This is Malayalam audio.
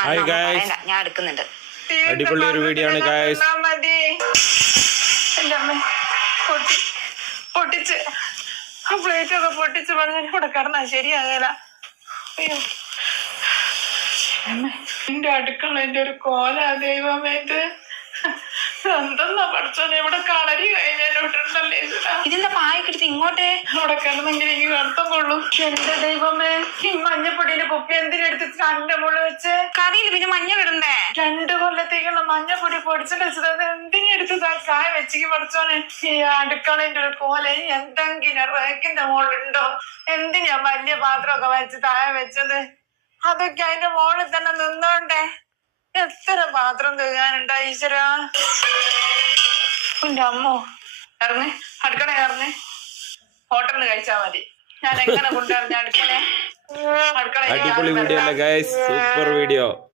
ഹായ് ഗായ്സ്, ഞാൻ എടുക്കുന്നുണ്ട്. അടിപൊളി ഒരു വീഡിയോ ആണ് ഗായ്സ്. എന്റെ അമ്മ പൊട്ടിച്ച് ആ പ്ലേറ്റ് ഒക്കെ പൊട്ടിച്ച് പറഞ്ഞ ഇവിടെ കിടന്നാ ശരിയാകല. അയ്യോ എന്റെ അടുക്കള എന്റെ ഒരു കോല ദൈവമേ, ഇത് എന്തെന്നാ പഠിച്ചോനെ ഇവിടെ കളരി കഴിഞ്ഞോട്ടുണ്ടല്ലേ. ഇതിന്റെ പായക്കെടുത്ത് ഇങ്ങോട്ടേ അവിടെ കിടന്നെങ്കിൽ എനിക്ക് കടത്തം കൊള്ളൂ. എന്റെ ദൈവമേ, ഈ മഞ്ഞപ്പൊടിയുടെ കുപ്പി എന്തിനെടുത്ത് കണ്ട മുള് വെച്ച് കറിയിൽ പിന്നെ മഞ്ഞൾ ഇടണ്ടേ? 2 കൊല്ലത്തേക്കുള്ള മഞ്ഞപ്പൊടി പൊടിച്ചിട്ട് വെച്ചത് അത് എന്തിനെടുത്ത് കായ വെച്ചിക്ക് പഠിച്ചോനെ. ഈ അടുക്കളന്റെ ഒരു പോലെ എന്തെങ്കിലും റേക്കിന്റെ മുകളിലുണ്ടോ? എന്തിനാ വലിയ പാത്രമൊക്കെ വെച്ച് താഴെ വെച്ചത്? അതൊക്കെ അതിന്റെ മുകളിൽ തന്നെ നിന്നോണ്ടേ. എത്ര പാത്രം കഴുകാനുണ്ടോ ഈശ്വരാ. എന്റെ അമ്മോ, ഇറങ്ങി അടുക്കള ഇറങ്ങി ഹോട്ടലിൽ കഴിച്ചാ മതി. ഞാൻ എങ്ങനെ കൊണ്ടുവരുന്ന അടുക്കള അടിപൊളി വീഡിയോ അല്ലേ ഗായ്സ്, സൂപ്പർ വീഡിയോ.